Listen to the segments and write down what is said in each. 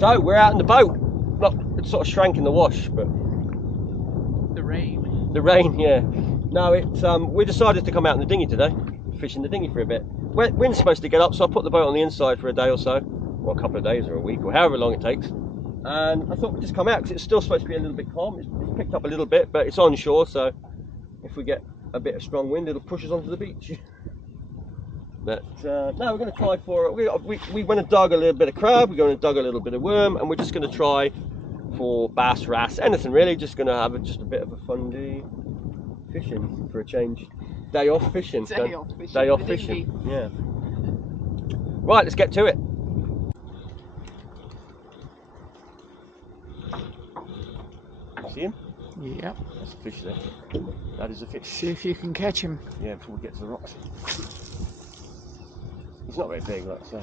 So we're out in the boat. Look, it sort of shrank in the wash, but the rain. The rain, yeah. No, it's we decided to come out in the dinghy today, fish in the dinghy for a bit. Wind's supposed to get up, so I put the boat on the inside for a day or so, or a couple of days or a week, or however long it takes. And I thought we'd just come out because it's still supposed to be a little bit calm. It's picked up a little bit, but it's onshore, so if we get a bit of strong wind, it'll push us onto the beach. But no, we're going to try for it. We went and dug a little bit of crab, we're going to dug a little bit of worm, and we're just going to try for bass, wrasse, anything really. Just going to have just a bit of a fun day fishing for a change. Day off fishing. Day off fishing. Day off fishing. Yeah. Right, let's get to it. See him? Yep. That's a fish there. That is a fish. See if you can catch him. Yeah, before we get to the rocks. He's not very big, like I say.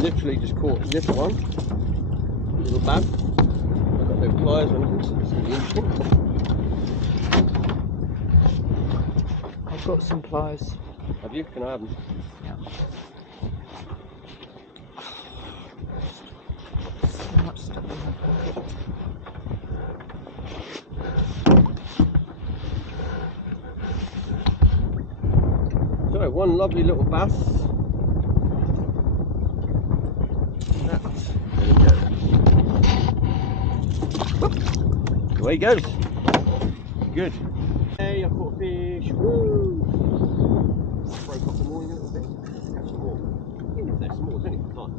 Literally just caught this one. Little bab. I've got no pliers or anything, so it's going to be interesting. I've got some pliers. Have you? Can I have them? Yeah. So much stuff in my pocket. So, one lovely little bass. There we go. Whoop. Away he goes. Good. Hey, I caught a fish. Woo! Broke off the mooring a little bit. Let's catch some more. Even if they're small, it's only for fun.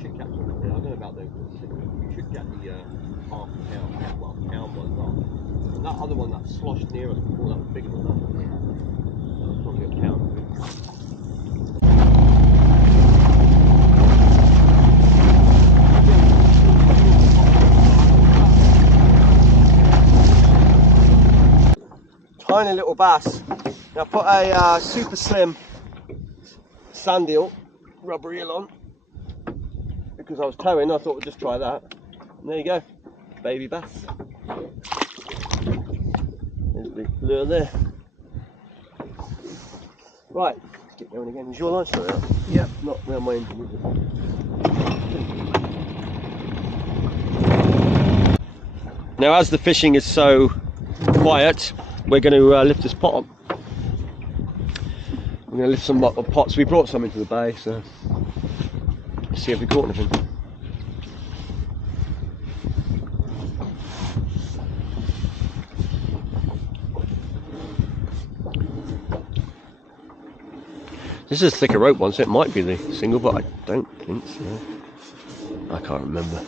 Should catch one. I don't know about those. You should get the half pound, well, pound one. That other one that sloshed near us before, that was bigger than that. That's probably a pound. Tiny little bass. Now I put a super slim sand eel, rubber eel on, because I was towing. I thought we'd just try that. And there you go, baby bass. There's the lure there. Right, let's get going again. Is your line still out? Yep. Not round my engine, is it? Now, as the fishing is so quiet, we're going to lift this pot up. We're going to lift some pots. We brought some into the bay, so let's see if we caught anything. This is a thicker rope one, so it might be the single, but I don't think so. I can't remember.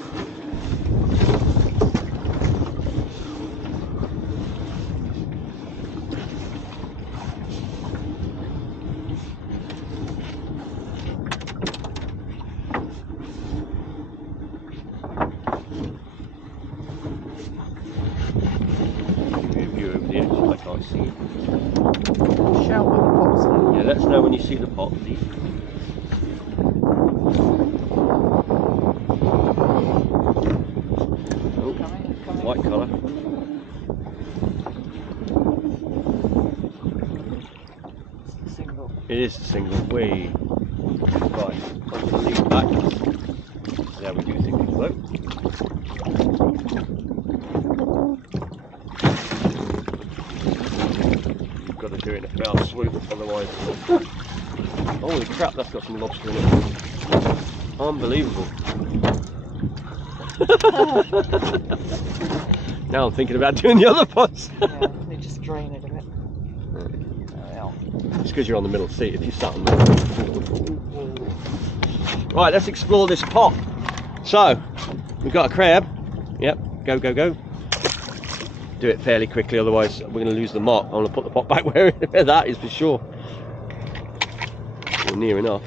I can't see it. Shout when the pot's there. Yeah, let us know when you see the pot, please. Oh, Coming. white colour. It's the single. It is the single. Way. Right, once I lean back. There we do think it's low. Got to do it in a foul swoop, otherwise. Holy crap, that's got some lobster in it. Unbelievable. Now I'm thinking about doing the other pots. Yeah, let me just drain it a bit. It's because you're on the middle seat. If you sat on the right, let's explore this pot. So, we've got a crab. Yep, go, go, go. Do it fairly quickly, otherwise we're going to lose the mark. I'm going to put the pot back where that is for sure. Or near enough.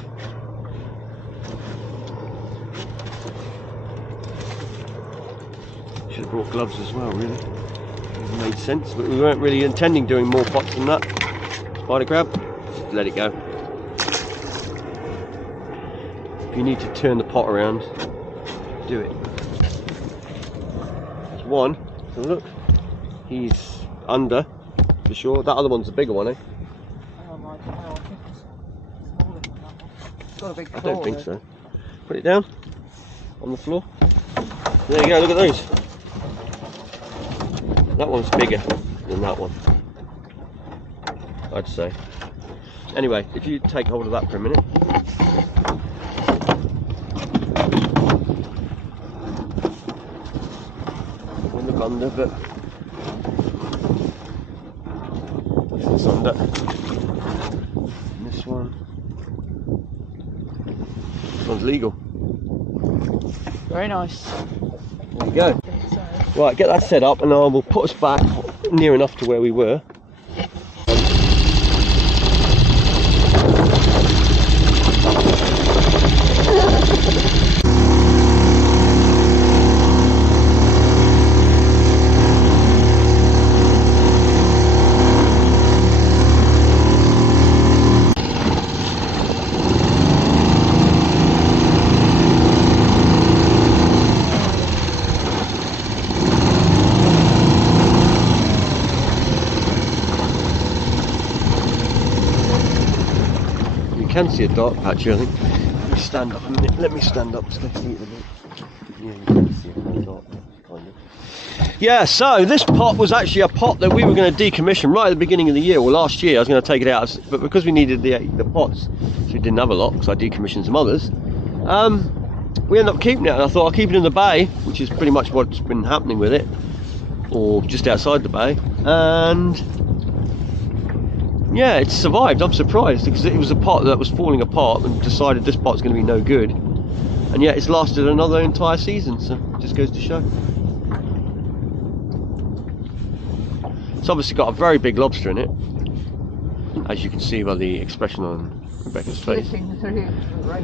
Should have brought gloves as well, really. It made sense, but we weren't really intending doing more pots than that. Spider crab, just let it go. If you need to turn the pot around, do it. There's one, so look, he's under for sure. That other one's the bigger one, eh? Oh my God, I think it's smaller than that one. It's got a big I don't claw, think though. so. Put it down on the floor. There you go, look at those. That one's bigger than that one, I'd say. Anyway, if you take hold of that for a minute. We'll look under, but it's under. And this one. This one's legal. Very nice. There you go. Right, get that set up and I will put us back near enough to where we were. I can see a dark patch, I think. Let me stand up a minute. Let me stand up so I can see it a bit. Yeah, you can see it dark, kind of. Yeah, so this pot was actually a pot that we were going to decommission right at the beginning of the year, or last year. I was going to take it out, but because we needed the pots, so we didn't have a lot, because I decommissioned some others, we ended up keeping it, and I thought I'll keep it in the bay, which is pretty much what's been happening with it, or just outside the bay, and yeah, it's survived. I'm surprised, because it was a pot that was falling apart and decided this pot's going to be no good, and yet it's lasted another entire season, so it just goes to show. It's obviously got a very big lobster in it, as you can see by the expression on Rebecca's face.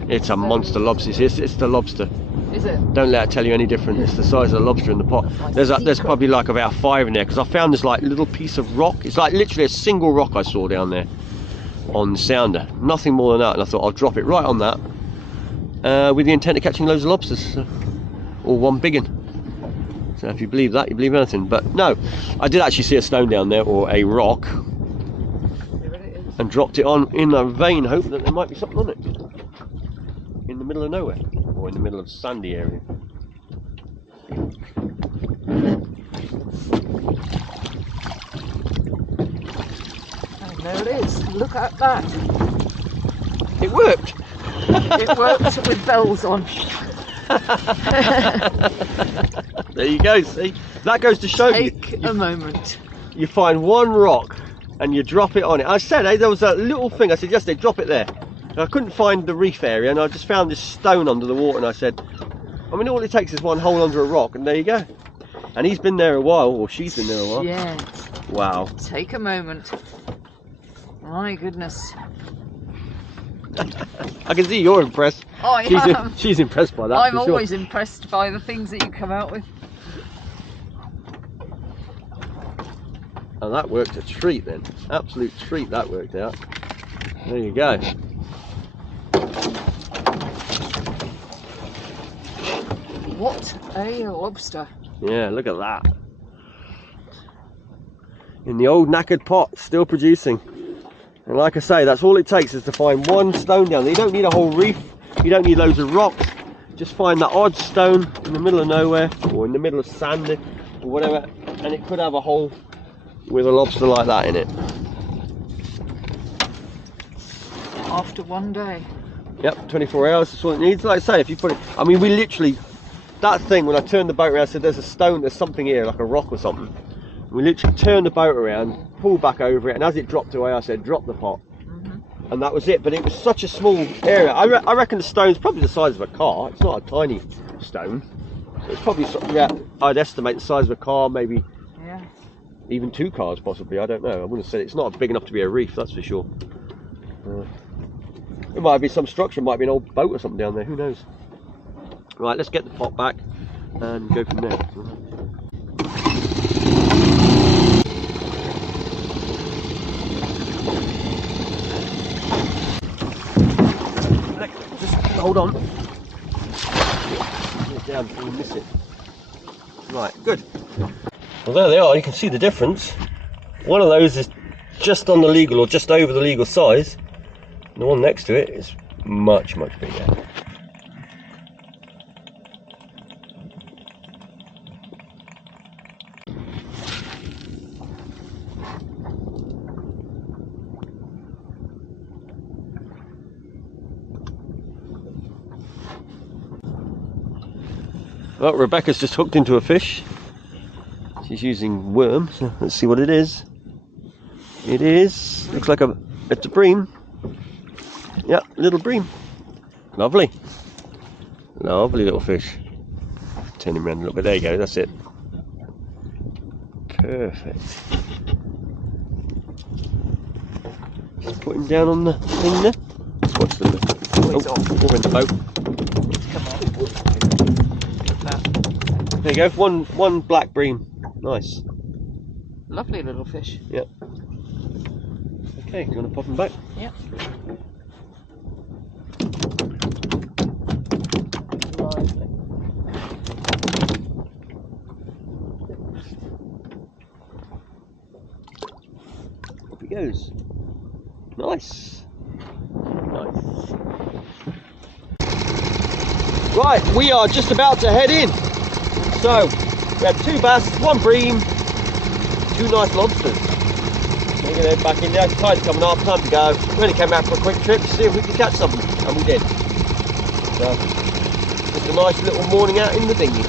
It's a monster lobster. It's the lobster. Is it? Don't let it tell you any different. It's the size of the lobster in the pot. There's probably like about 5 in there, because I found this like little piece of rock. It's like literally a single rock I saw down there on the sounder. Nothing more than that, and I thought I'll drop it right on that with the intent of catching loads of lobsters, or one big one. So if you believe that, you believe anything. But no, I did actually see a stone down there, or a rock, and dropped it on in a vain hope that there might be something on it in the middle of nowhere, or in the middle of sandy area. And there it is. Look at that. It worked. It worked with bells on. There you go, see? That goes to show Take a moment. You find one rock and you drop it on it. I said, hey, there was a little thing, I said, yesterday, drop it there. And I couldn't find the reef area, and I just found this stone under the water, and I said, I mean, all it takes is one hole under a rock, and there you go. And he's been there a while, or she's been there a while. Yes. Wow. Take a moment. My goodness. I can see you're impressed. I am. She's impressed by that. I'm for sure. always impressed by the things that you come out with. And that worked a treat then. Absolute treat that worked out. There you go. What a lobster. Yeah, look at that. In the old knackered pot, still producing. And like I say, that's all it takes, is to find one stone down there. You don't need a whole reef, you don't need loads of rocks. Just find that odd stone in the middle of nowhere, or in the middle of sand, or whatever, and it could have a hole with a lobster like that in it. After one day. Yep, 24 hours, that's all it needs. Like I say, if you put it, I mean, we literally, that thing, when I turned the boat around, I said there's a stone, there's something here, like a rock or something. We literally turned the boat around, pulled back over it, and as it dropped away, I said, drop the pot. And that was it. But it was such a small area. I reckon the stone's probably the size of a car. It's not a tiny stone. It's probably, yeah, I'd estimate the size of a car, maybe even 2 cars possibly, I don't know. I wouldn't have said it's not big enough to be a reef, that's for sure. It might be some structure, it might be an old boat or something down there, who knows. Right, let's get the pot back and go from there. Just hold on. it down before we miss it. Right, good. Well, there they are. You can see the difference. One of those is just on the legal or just over the legal size. The one next to it is much, much bigger. Well, Rebecca's just hooked into a fish. She's using worm, so let's see what it is. It is, looks like it's a bream. Yeah, little bream. Lovely. Lovely little fish. Turn him around a little bit, there you go, that's it. Perfect. Just put him down on the thing there. What's the... Oh, we're in the boat. Come on. There you go, one black bream. Nice. Lovely little fish. Yep. Okay, you want to pop them back? Yep. Off he goes. Nice. Nice. Right, we are just about to head in. So, we had 2 bass, 1 bream, 2 nice lobsters. We're going to head back in there. The tide's coming up, time to go. We only came out for a quick trip to see if we could catch something, and we did. So, just a nice little morning out in the dinghy.